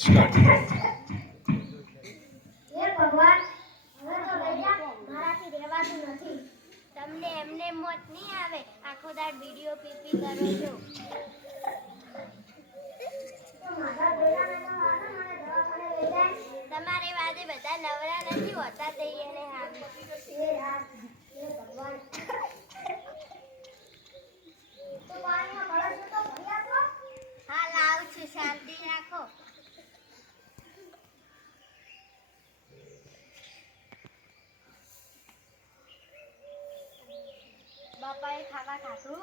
Start હે ભગવાન નથી. તમને એમને મોત નહીં આવે. આખો દાડ વીડિયો પીપી કરો છો. તમારે વાદે બધા નવરા નથી હોતા તે એને હાલ એ રામ હે ભગવાન તો પાણીમાં કળશ તો ભરી આપો હા લાવ છું શાંતિ રાખો બાપાએ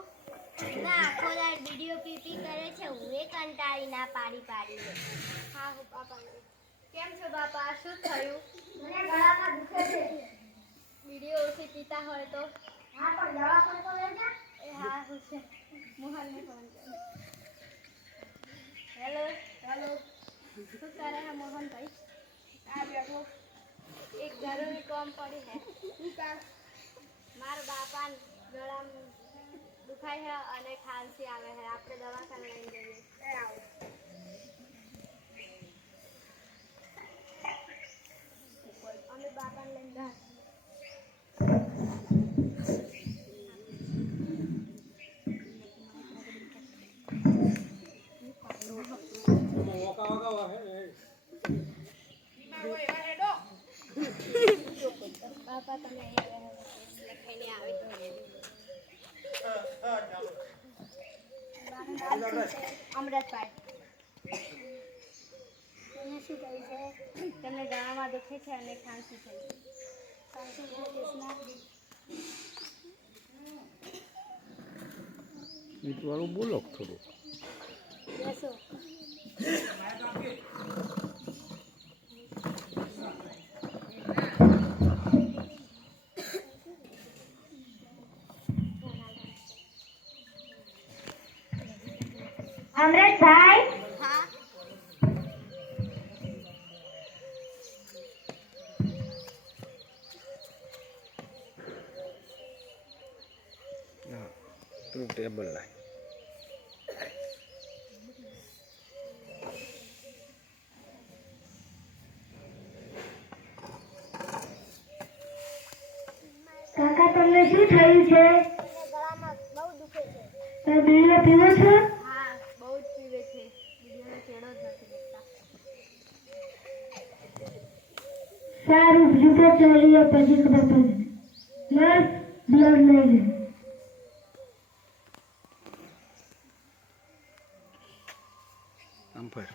ના આખો દાડ વીડિયો પીપી કરે છે. હું એ કંટાળી ના પાડી પાડીને હા હું બાપા કેમ છો બાપા? શું થયું? મને ગળામાં દુખે છે. વીડિયો ઓછી પીતા હોય તો? હા પણ દવાખાને તો લઈ એ હા હું છે. મોહનને ફોન કર હેલો હેલો. શું કરે હે મોહનભાઈ આ બેઠો. એક જરૂરી કામ પડી હે. શું કામ? મારા બાપા ગળામાં દુખાય છે અને ખાંસી આવે છે આપણે દવાખાને લઈ જઈએ. અમે બાપાને લઈને ગયા બાપા, તમે લખાઈને આવી અમૃતભાઈ એને શું કહ્યું છે તમને ગાળામાં દુખે છે અને ખાંસી થઈ છે? કૃષ્ણ વાળું બોલો થોડું બેસો અમરેશભાઈ ટેબલ લાય કાકા તમને શું થયું છે? ગળામાં બહુ દુખે છે તમે બીડીઓ પીવો છો હા બહુ જ પીવે છે વિડીયોનો ચેડો જ નથી દેખતા સારું રિપોર્ટ ચાલીએ પછી ખબર પડશે નર્સ બ્લડ લઈ લે ફર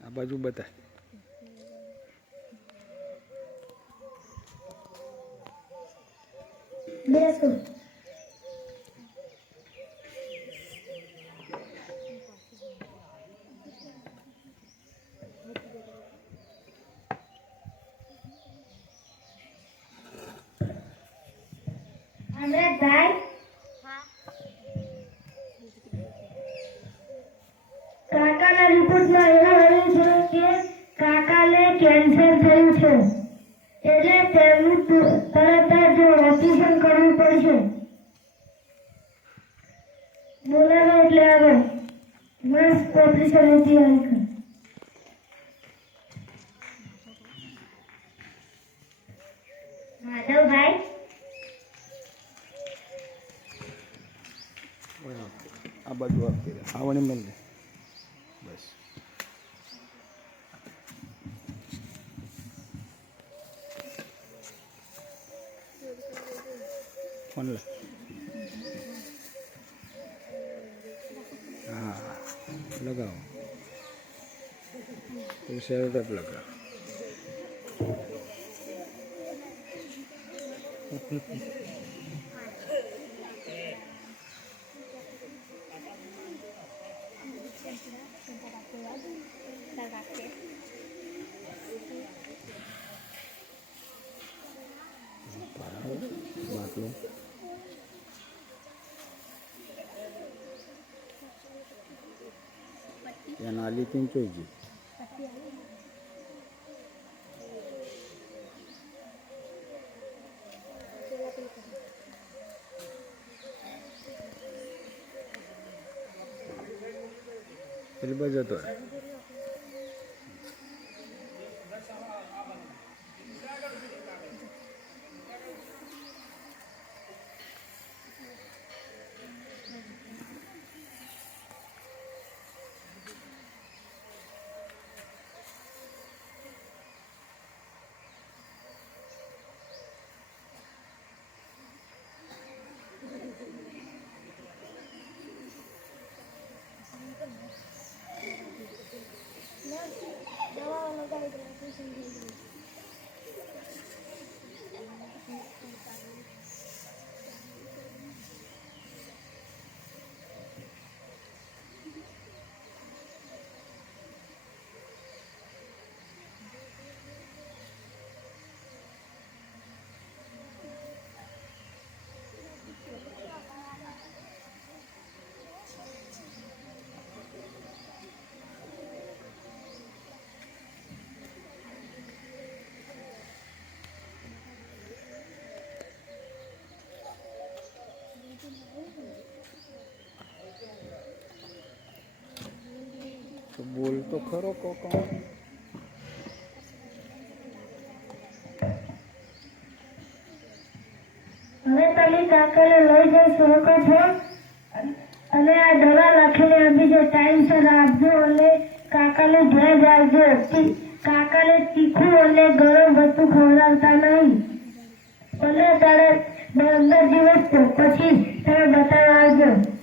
આ બાજુ બતા બેસો અમરેશભાઈ હા કાકાના રિપોર્ટમાં એવું આવ્યું છે કે કાકાને કેન્સર થયું છે એટલે તેમનું તુ- તરત જ ઓપરેશન કરવું પડશે બોલાવે એટલે આવે મસ્ત આ બાજુ આપી દે આવણી મેલ બસ. ફોન હા લગાવો. તું સેરો ટેપ લગાવ બાટલું ત્યાં નાલી ત્યાં ચોઈ El Valladolid. તો બોલ તો ખરો કોક. હવે તમે કાકાને લઈ જઈ શકો છો. અને આ દવા લખીને આપી છે ટાઈમસર આપજો અને કાકાને ધ્યાન રાખજો. કાકાને તીખું અને ગરમ વસ્તુ ખવડાવતા નહીં. અને તારે પંદર દિવસ પછી તમે બતાવવા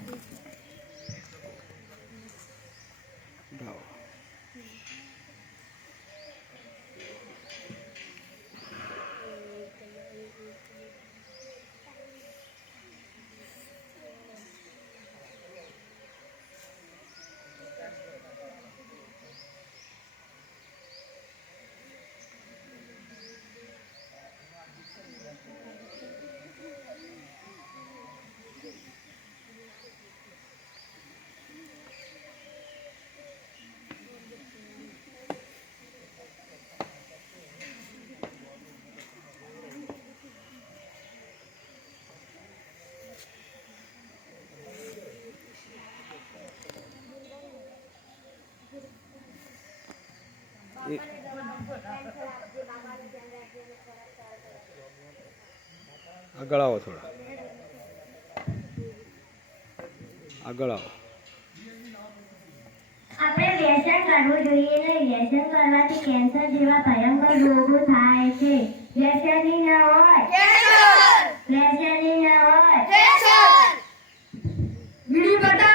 આગળ આવો થોડા. આગળ આવો. આપણે વ્યસન કરવું જોઈએ નહીં વ્યસન કરવાથી કેન્સર જેવા ભયંકર રોગો થાય છે. વ્યસની ન હોય. વ્યસની ન હોય. બીડી